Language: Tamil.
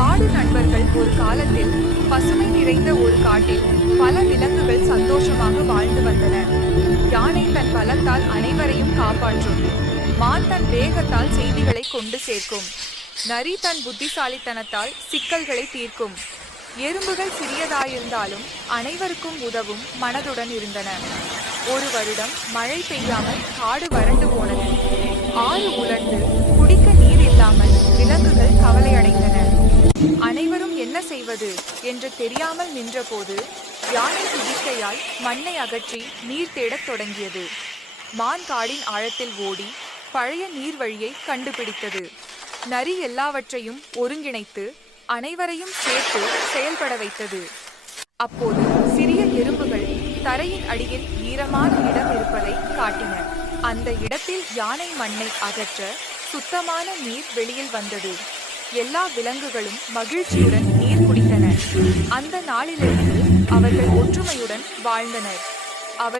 காடு நண்பர்கள் ஒரு காலத்தில் பசுமை நிறைந்த ஒரு காட்டில் பல விலங்குகள் சந்தோஷமாக வாழ்ந்து வந்தன. யானை தன் பலத்தால் அனைவரையும் காப்பாற்றும். மான் தன் வேகத்தால் செய்திகளை கொண்டு சேர்க்கும். நரி தன் புத்திசாலித்தனத்தால் சிக்கல்களை தீர்க்கும். எறும்புகள் சிறியதாயிருந்தாலும் அனைவருக்கும் உதவும் மனதுடன் இருந்தன. ஒரு வருடம் மழை பெய்யாமல் காடு வறண்டு போனது. ஆறு உலர்ந்து குடிக்க நீர் இல்லாமல் விலங்குகள் கவலையடைந்தன. அனைவரும் என்ன செய்வது என்று தெரியாமல் நின்றபோது யானை துதிக்கையால் மண்ணை அகற்றி நீர் தேடத் தொடங்கியது. மான் காடின் ஆழத்தில் ஓடி பழைய நீர் வழியை கண்டுபிடித்தது. நரி எல்லாவற்றையும் ஒருங்கிணைத்து அனைவரையும் சேர்த்து செயல்பட வைத்தது. அப்போது சிறிய எறும்புகள் தரையின் அடியில் ஈரமான இடம் இருப்பதை காட்டின. அந்த இடத்தில் யானை மண்ணை அகற்ற சுத்தமான நீர் வெளியில் வந்தது. எல்லா விலங்குகளும் மகிழ்ச்சியுடன் நீர் குடித்தன. அந்த நாளிலிருந்து அவர்கள் ஒற்றுமையுடன் வாழ்ந்தனர்.